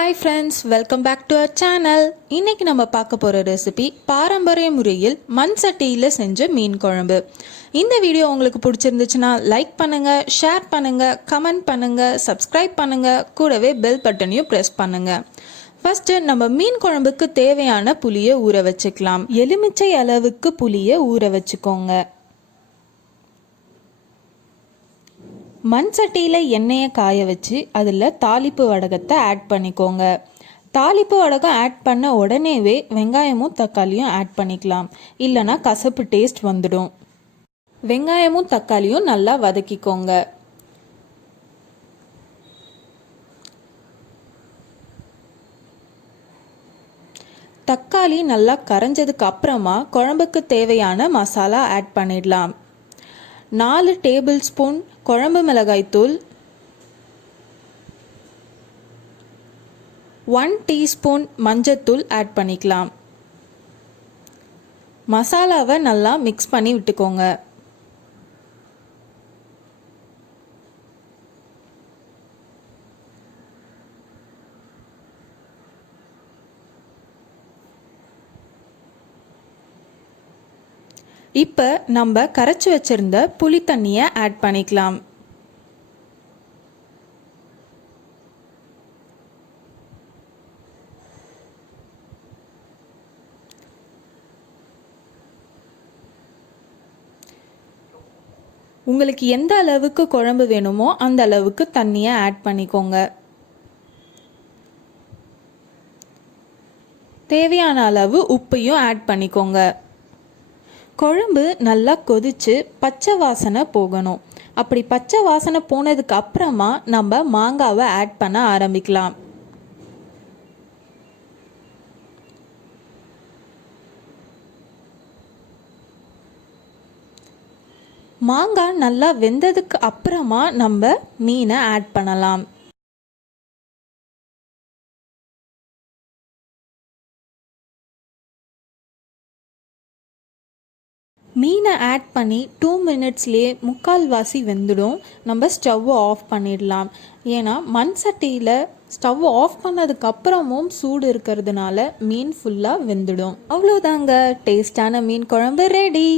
Hi friends, welcome back to our channel. இன்றைக்கி நம்ம பார்க்க போகிற ரெசிபி பாரம்பரிய முறையில் மண் சட்டியில் செஞ்ச மீன் குழம்பு. இந்த வீடியோ உங்களுக்கு பிடிச்சிருந்துச்சுன்னா லைக் பண்ணுங்கள், ஷேர் பண்ணுங்கள், கமெண்ட் பண்ணுங்கள், சப்ஸ்கிரைப் பண்ணுங்கள், கூடவே பெல் பட்டனையும் ப்ரெஸ் பண்ணுங்கள். ஃபஸ்ட்டு நம்ம மீன் குழம்புக்கு தேவையான புளியை ஊற வச்சுக்கலாம். எலுமிச்சை அளவுக்கு புளியை ஊற வச்சுக்கோங்க. மண் சட்டியில் எண்ணெயை காய வச்சு அதில் தாளிப்பு வடகத்தை ஆட் பண்ணிக்கோங்க. தாளிப்பு வடகம் ஆட் பண்ண உடனேவே வெங்காயமும் தக்காளியும் ஆட் பண்ணிக்கலாம், இல்லைனா கசப்பு டேஸ்ட் வந்துடும். வெங்காயமும் தக்காளியும் நல்லா வதக்கிக்கோங்க. தக்காளி நல்லா கரைஞ்சதுக்கு அப்புறமா குழம்புக்கு தேவையான மசாலா ஆட் பண்ணிடலாம். 4 டேபிள் ஸ்பூன் குழம்பு மிளகாய்த்தூள், 1 டீஸ்பூன் மஞ்சத்தூள் ஆட் பண்ணிக்கலாம். மசாலாவை நல்லா மிக்ஸ் பண்ணி விட்டுக்கோங்க. இப்போ நம்ம கரைச்சி வச்சிருந்த புளி தண்ணியை ஆட் பண்ணிக்கலாம். உங்களுக்கு எந்த அளவுக்கு குழம்பு வேணுமோ அந்த அளவுக்கு தண்ணியை ஆட் பண்ணிக்கோங்க. தேவையான அளவு உப்பையும் ஆட் பண்ணிக்கோங்க. குழம்பு நல்லா கொதிச்சு பச்சை வாசனை போகணும். அப்படி பச்சை வாசனை போனதுக்கு அப்புறமா நம்ம மாங்காவை ஆட் பண்ண ஆரம்பிக்கலாம். மாங்காய் நல்லா வெந்ததுக்கு அப்புறமா நம்ம மீனை ஆட் பண்ணலாம். மீனை ஆட் பண்ணி 2 மினிட்ஸ்லேயே முக்கால்வாசி வெந்துடும். நம்ம ஸ்டவ்வை ஆஃப் பண்ணிடலாம். ஏன்னா மண் சட்டியில் ஸ்டவ் ஆஃப் பண்ணதுக்கப்புறமும் சூடு இருக்கிறதுனால மீன் ஃபுல்லாக வெந்துடும். அவ்வளோதாங்க, டேஸ்டான மீன் குழம்பு ரெடி.